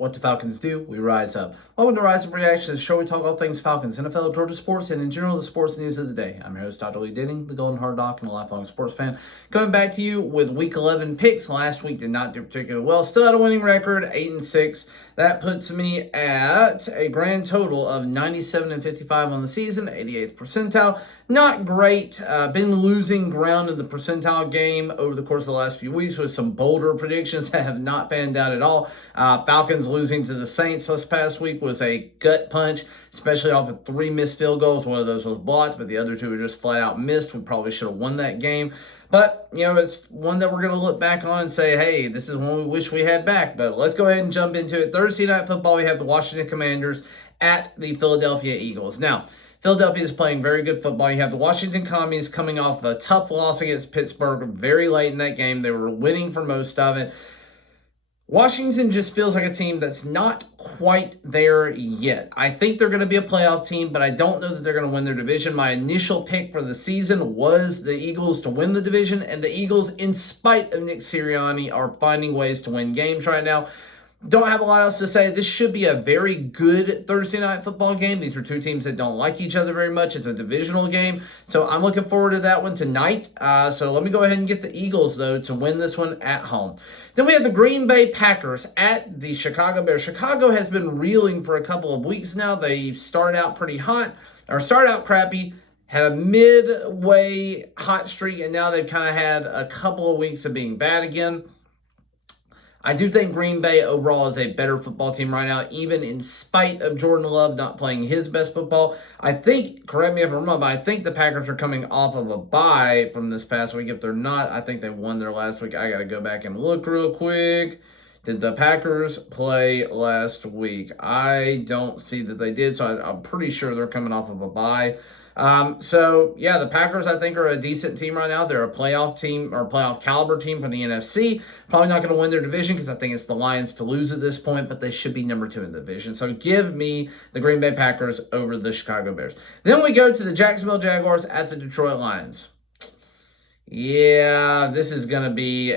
What the Falcons do, we rise up. Welcome to Rise Up Reaction, the show we talk all things Falcons, NFL, Georgia sports, and in general the sports news of the day. I'm your host, Dr. Lee Denning, the Golden Hard Doc and a lifelong sports fan. Coming back to you with Week 11 picks. Last week did not do particularly well. Still had a winning record, 8-6. That puts me at a grand total of 97-55 on the season, 88th percentile. Not great. Been losing ground in the percentile game over the course of the last few weeks with some bolder predictions that have not panned out at all. Falcons losing to the Saints this past week was a gut punch, especially off of 3 missed field goals. One of those was blocked, but the other 2 were just flat out missed. We probably should have won that game. But, it's one that we're going to look back on and say, hey, this is one we wish we had back. But let's go ahead and jump into it. Thursday Night Football, we have the Washington Commanders at the Philadelphia Eagles. Now, Philadelphia is playing very good football. You have the Washington Commies coming off a tough loss against Pittsburgh very late in that game. They were winning for most of it. Washington just feels like a team that's not quite there yet. I think they're going to be a playoff team, but I don't know that they're going to win their division. My initial pick for the season was the Eagles to win the division, and the Eagles, in spite of Nick Sirianni, are finding ways to win games right now. Don't have a lot else to say. This should be a very good Thursday Night Football game. These are 2 teams that don't like each other very much. It's a divisional game, so I'm looking forward to that one tonight. So let me go ahead and get the Eagles, though, to win this one at home. Then we have the Green Bay Packers at the Chicago Bears. Chicago has been reeling for a couple of weeks now. They started out pretty hot, or started out crappy, had a midway hot streak, and now they've kind of had a couple of weeks of being bad again. I do think Green Bay overall is a better football team right now, even in spite of Jordan Love not playing his best football. I think, correct me if I'm wrong, but I think the Packers are coming off of a bye from this past week. If they're not, I think they won their last week. I got to go back and look real quick. Did the Packers play last week? I don't see that they did, so I'm pretty sure they're coming off of a bye. The Packers, I think, are a decent team right now. They're a playoff team or playoff caliber team from the NFC. Probably not going to win their division because I think it's the Lions to lose at this point, but they should be number 2 in the division. So give me the Green Bay Packers over the Chicago Bears. Then we go to the Jacksonville Jaguars at the Detroit Lions. Yeah, this is gonna be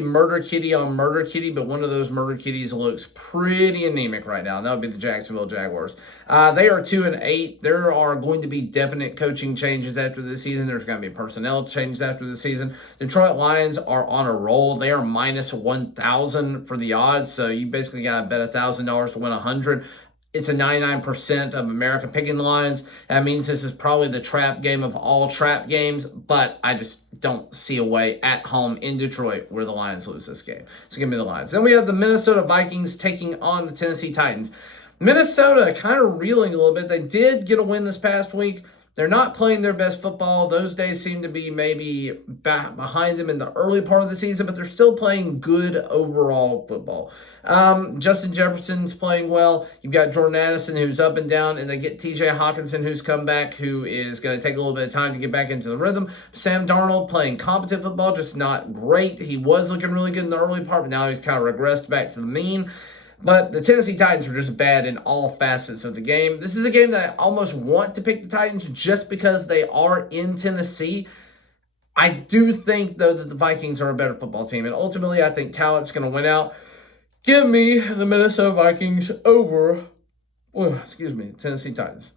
murder kitty on murder kitty, but one of those murder kitties looks pretty anemic right now. That would be the Jacksonville Jaguars. They are 2-8. There are going to be definite coaching changes after this season. There's going to be personnel changes after the season. Detroit Lions are on a roll. They are minus 1,000 for the odds, so you basically got to bet $1,000 to win 100. It's a 99% of America picking the Lions. That means this is probably the trap game of all trap games, but I just don't see a way at home in Detroit where the Lions lose this game. So give me the Lions. Then we have the Minnesota Vikings taking on the Tennessee Titans. Minnesota kind of reeling a little bit. They did get a win this past week. They're not playing their best football. Those days seem to be maybe behind them in the early part of the season, but they're still playing good overall football. Justin Jefferson's playing well. You've got Jordan Addison, who's up and down, and they get TJ Hawkinson, who's come back, who is going to take a little bit of time to get back into the rhythm. Sam Darnold playing competent football, just not great. He was looking really good in the early part, but now he's kind of regressed back to the mean. But the Tennessee Titans are just bad in all facets of the game. This is a game that I almost want to pick the Titans just because they are in Tennessee. I do think, though, that the Vikings are a better football team. And ultimately, I think talent's going to win out. Give me the Minnesota Vikings over, Tennessee Titans.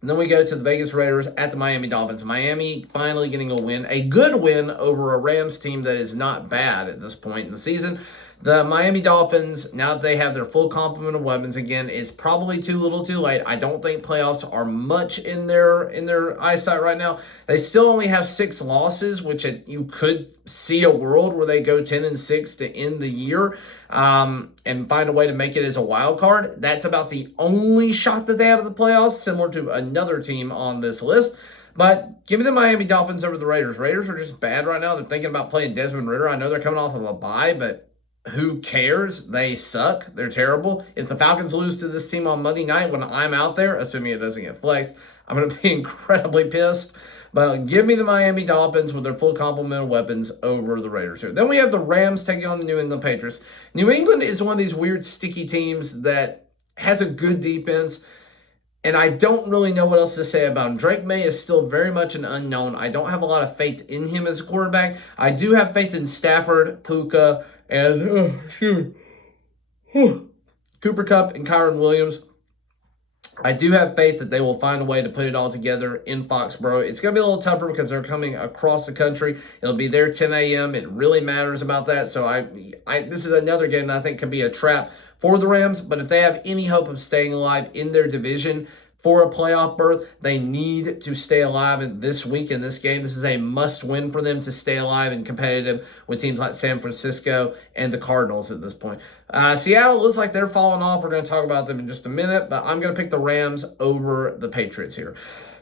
And then we go to the Vegas Raiders at the Miami Dolphins. Miami finally getting a win, a good win over a Rams team that is not bad at this point in the season. The Miami Dolphins, now that they have their full complement of weapons again, is probably too little too late. I don't think playoffs are much in their eyesight right now. They still only have 6 losses, which you could see a world where they go 10-6 to end the year and find a way to make it as a wild card. That's about the only shot that they have at the playoffs, similar to another team on this list. But give me the Miami Dolphins over the Raiders. Raiders are just bad right now. They're thinking about playing Desmond Ridder. I know they're coming off of a bye, but who cares? They suck. They're terrible. If the Falcons lose to this team on Monday night when I'm out there, assuming it doesn't get flexed, I'm going to be incredibly pissed. But give me the Miami Dolphins with their full complement of weapons over the Raiders here. Then we have the Rams taking on the New England Patriots. New England is one of these weird sticky teams that has a good defense, and I don't really know what else to say about him. Drake May is still very much an unknown. I don't have a lot of faith in him as a quarterback. I do have faith in Stafford, Puka, and Cooper Kupp and Kyron Williams. I do have faith that they will find a way to put it all together in Foxborough. It's going to be a little tougher because they're coming across the country. It'll be there 10 a.m. It really matters about that. So this is another game that I think can be a trap for the Rams. But if they have any hope of staying alive in their division for a playoff berth, they need to stay alive in this week in this game. This is a must-win for them to stay alive and competitive with teams like San Francisco and the Cardinals at this point. Seattle looks like they're falling off. We're going to talk about them in just a minute, but I'm going to pick the Rams over the Patriots here.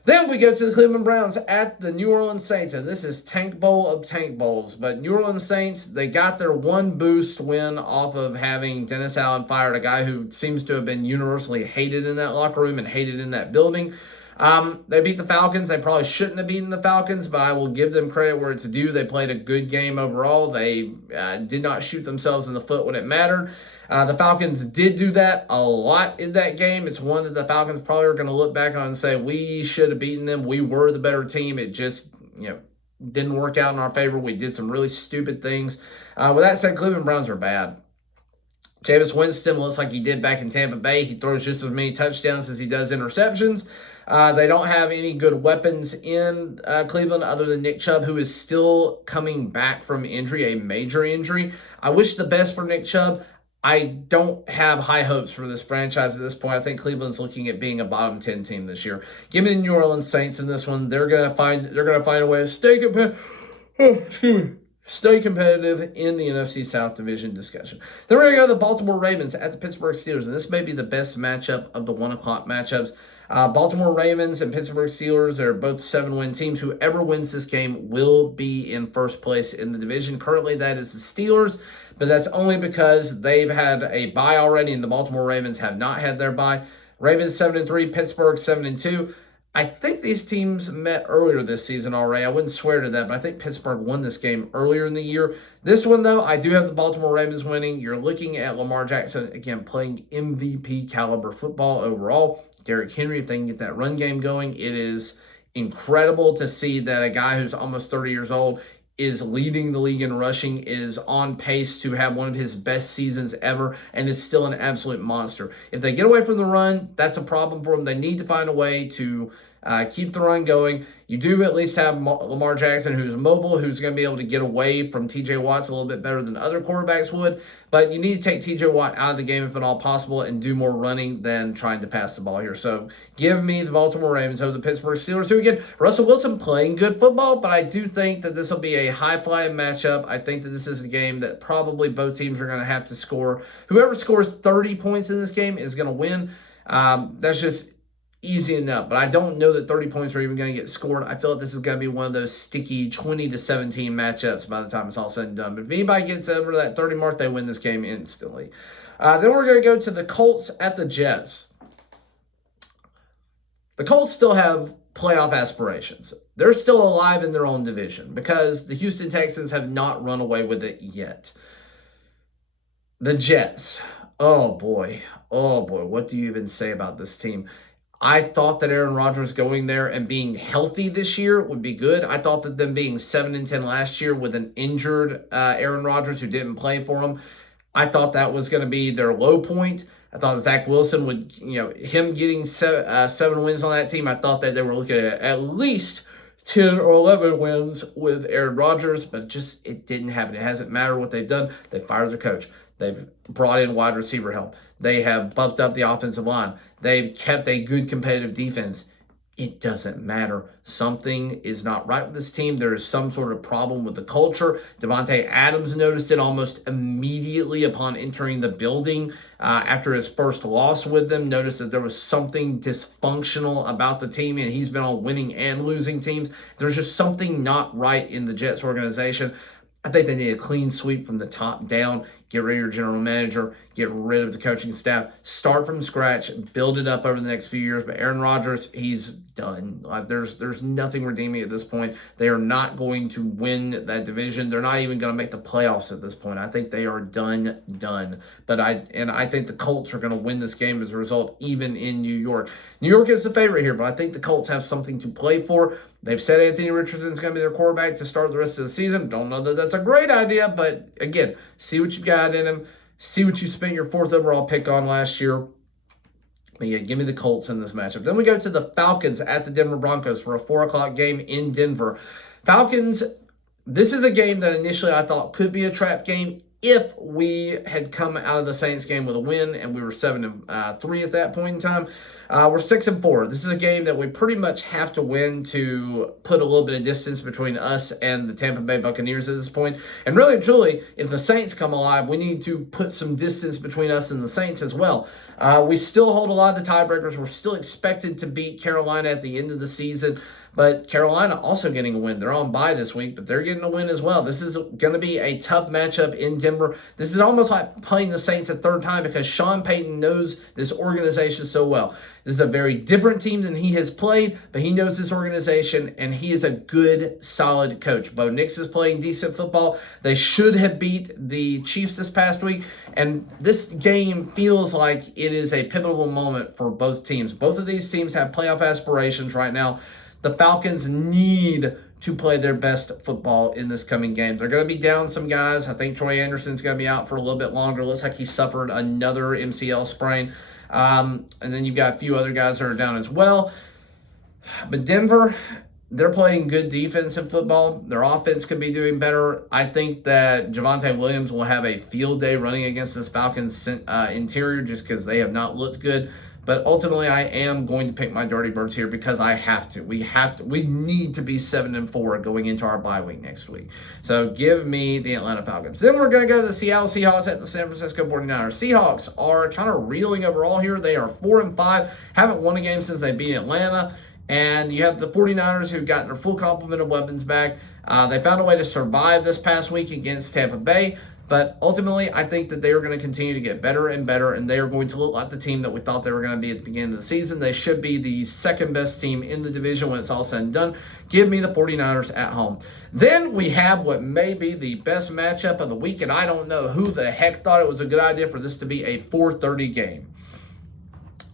Then we go to the Cleveland Browns at the New Orleans Saints, and this is tank bowl of tank bowls. But New Orleans Saints, they got their one boost win off of having Dennis Allen fired, a guy who seems to have been universally hated in that locker room and hated in that building. They beat the Falcons. They probably shouldn't have beaten the Falcons, but I will give them credit where it's due. They played a good game overall. They did not shoot themselves in the foot when it mattered. The Falcons did do that a lot in that game. It's one that the Falcons probably are going to look back on and say, we should have beaten them. We were the better team. It just, didn't work out in our favor. We did some really stupid things. With that said, Cleveland Browns are bad. Jameis Winston looks like he did back in Tampa Bay. He throws just as many touchdowns as he does interceptions. They don't have any good weapons in Cleveland other than Nick Chubb, who is still coming back from injury, a major injury. I wish the best for Nick Chubb. I don't have high hopes for this franchise at this point. I think Cleveland's looking at being a bottom 10 team this year. Give me the New Orleans Saints in this one. They're gonna find a way to stay competitive. Stay competitive in the NFC South Division discussion. Then we're going to go to the Baltimore Ravens at the Pittsburgh Steelers, and this may be the best matchup of the 1 o'clock matchups. Baltimore Ravens and Pittsburgh Steelers are both 7-win teams. Whoever wins this game will be in first place in the division. Currently, that is the Steelers, but that's only because they've had a bye already, and the Baltimore Ravens have not had their bye. Ravens 7-3, Pittsburgh 7-2. I think these teams met earlier this season already. I wouldn't swear to that, but I think Pittsburgh won this game earlier in the year. This one, though, I do have the Baltimore Ravens winning. You're looking at Lamar Jackson, again, playing MVP caliber football overall. Derrick Henry, if they can get that run game going, it is incredible to see that a guy who's almost 30 years old is leading the league in rushing, is on pace to have one of his best seasons ever, and is still an absolute monster. If they get away from the run, that's a problem for them. They need to find a way to keep the run going. You do at least have Lamar Jackson, who's mobile, who's going to be able to get away from T.J. Watt a little bit better than other quarterbacks would. But you need to take T.J. Watt out of the game if at all possible and do more running than trying to pass the ball here. So give me the Baltimore Ravens over the Pittsburgh Steelers, who again, Russell Wilson playing good football, but I do think that this will be a high-flying matchup. I think that this is a game that probably both teams are going to have to score. Whoever scores 30 points in this game is going to win. That's just easy enough, but I don't know that 30 points are even going to get scored. I feel like this is going to be one of those sticky 20-17 matchups by the time it's all said and done. But if anybody gets over that 30 mark, they win this game instantly. Then we're going to go to the Colts at the Jets. The Colts still have playoff aspirations. They're still alive in their own division because the Houston Texans have not run away with it yet. The Jets. Oh boy, what do you even say about this team? I thought that Aaron Rodgers going there and being healthy this year would be good. I thought that them being 7-10 last year with an injured Aaron Rodgers who didn't play for them, I thought that was going to be their low point. I thought Zach Wilson would, him getting 7 wins on that team, I thought that they were looking at least 10 or 11 wins with Aaron Rodgers, but it didn't happen. It hasn't mattered what they've done. They fired their coach. They've brought in wide receiver help. They have bumped up the offensive line. They've kept a good competitive defense. It doesn't matter. Something is not right with this team. There is some sort of problem with the culture. Devontae Adams noticed it almost immediately upon entering the building after his first loss with them. Noticed that there was something dysfunctional about the team, and he's been on winning and losing teams. There's just something not right in the Jets organization. I think they need a clean sweep from the top down. Get rid of your general manager. Get rid of the coaching staff. Start from scratch. Build it up over the next few years. But Aaron Rodgers, he's done. There's nothing redeeming at this point. They are not going to win that division. They're not even going to make the playoffs at this point. I think they are done. But I think the Colts are going to win this game as a result, even in New York. New York is the favorite here, but I think the Colts have something to play for. They've said Anthony Richardson is going to be their quarterback to start the rest of the season. Don't know that that's a great idea, but again, see what you've got in him. See what you spent your 4th overall pick on last year. But yeah, give me the Colts in this matchup. Then we go to the Falcons at the Denver Broncos for a 4 o'clock game in Denver. Falcons, this is a game that initially I thought could be a trap game if we had come out of the Saints game with a win and we were 7-3 at that point in time. We're 6-4. This is a game that we pretty much have to win to put a little bit of distance between us and the Tampa Bay Buccaneers at this point. And really and truly, if the Saints come alive, we need to put some distance between us and the Saints as well. We still hold a lot of the tiebreakers. We're still expected to beat Carolina at the end of the season. But Carolina also getting a win. They're on bye this week, but they're getting a win as well. This is going to be a tough matchup in Denver. This is almost like playing the Saints a third time because Sean Payton knows this organization so well. This is a very different team than he has played, but he knows this organization, and he is a good, solid coach. Bo Nix is playing decent football. They should have beat the Chiefs this past week, and this game feels like it is a pivotal moment for both teams. Both of these teams have playoff aspirations right now. The Falcons need to play their best football in this coming game. They're going to be down some guys. I think Troy Anderson's going to be out for a little bit longer. Looks like he suffered another MCL sprain. And then you've got a few other guys that are down as well. But Denver, they're playing good defensive football. Their offense could be doing better. I think that Javonte Williams will have a field day running against this Falcons interior just because they have not looked good. But ultimately, I am going to pick my Dirty Birds here because I have to. We need to be 7-4 going into our bye week next week. So give me the Atlanta Falcons. Then we're going to go to the Seattle Seahawks at the San Francisco 49ers. Seahawks are kind of reeling overall here. They are 4-5, haven't won a game since they beat Atlanta. And you have the 49ers who've gotten their full complement of weapons back. They found a way to survive this past week against Tampa Bay. But ultimately, I think that they are going to continue to get better and better, and they are going to look like the team that we thought they were going to be at the beginning of the season. They should be the second best team in the division when it's all said and done. Give me the 49ers at home. Then we have what may be the best matchup of the week, and I don't know who the heck thought it was a good idea for this to be a 4:30 game.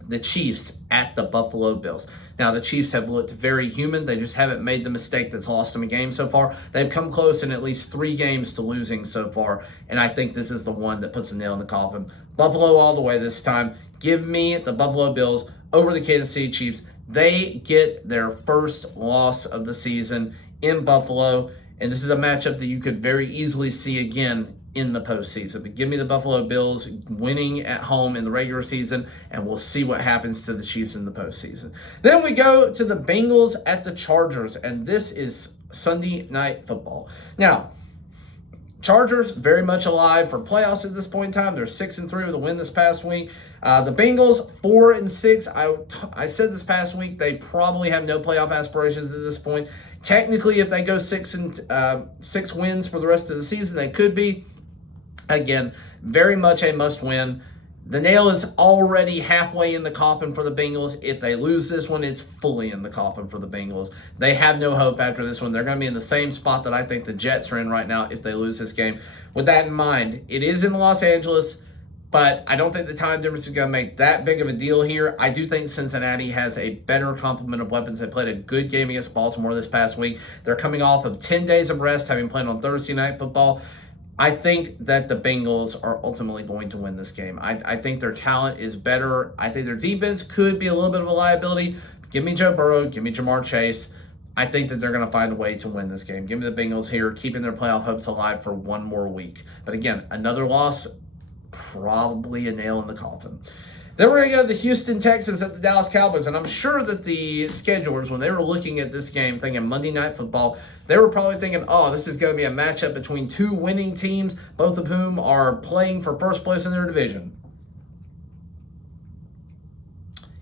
The Chiefs at the Buffalo Bills. Now, the Chiefs have looked very human. They just haven't made the mistake that's lost them a game so far. They've come close in at least 3 games to losing so far, and I think this is the one that puts a nail in the coffin. Buffalo all the way this time. Give me the Buffalo Bills over the Kansas City Chiefs. They get their first loss of the season in Buffalo, and this is a matchup that you could very easily see again in the postseason. But give me the Buffalo Bills winning at home in the regular season, and we'll see what happens to the Chiefs in the postseason. Then we go to the Bengals at the Chargers, and this is Sunday Night Football. Now, Chargers very much alive for playoffs at this point in time. They're 6-3 with a win this past week. The Bengals 4-6. I said this past week they probably have no playoff aspirations at this point. Technically, if they go 6 wins for the rest of the season, they could be. Again, very much a must-win. The nail is already halfway in the coffin for the Bengals. If they lose this one, it's fully in the coffin for the Bengals. They have no hope after this one. They're going to be in the same spot that I think the Jets are in right now if they lose this game. With that in mind, it is in Los Angeles, but I don't think the time difference is going to make that big of a deal here. I do think Cincinnati has a better complement of weapons. They played a good game against Baltimore this past week. They're coming off of 10 days of rest, having played on Thursday Night Football. I think that the Bengals are ultimately going to win this game. I think their talent is better. I think their defense could be a little bit of a liability. Give me Joe Burrow. Give me Jamar Chase. I think that they're going to find a way to win this game. Give me the Bengals here, keeping their playoff hopes alive for one more week. But again, another loss, probably a nail in the coffin. Then we're going to go to the Houston Texans at the Dallas Cowboys. And I'm sure that the schedulers, when they were looking at this game, thinking Monday Night Football, they were probably thinking, oh, this is going to be a matchup between 2 winning teams, both of whom are playing for first place in their division.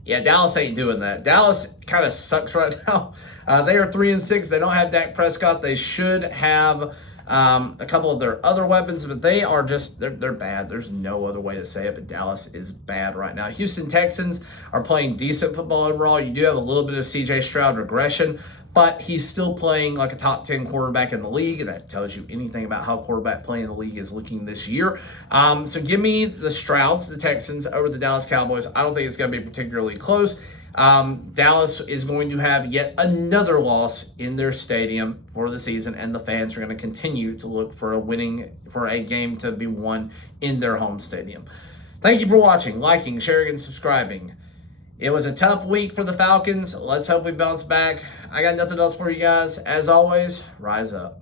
Yeah, Dallas ain't doing that. Dallas kind of sucks right now. They are 3-6. They don't have Dak Prescott. They should have a couple of their other weapons, but they are just, they're bad. There's no other way to say it, but Dallas is bad right now. Houston Texans are playing decent football overall. You do have a little bit of C.J. Stroud regression, but he's still playing like a top 10 quarterback in the league. And that tells you anything about how quarterback play in the league is looking this year. So give me the Strouds, the Texans, over the Dallas Cowboys. I don't think it's going to be particularly close. Dallas is going to have yet another loss in their stadium for the season, and the fans are going to continue to look for a game to be won in their home stadium. Thank you for watching, liking, sharing, and subscribing. It was a tough week for the Falcons. Let's hope we bounce back. I got nothing else for you guys. As always, rise up.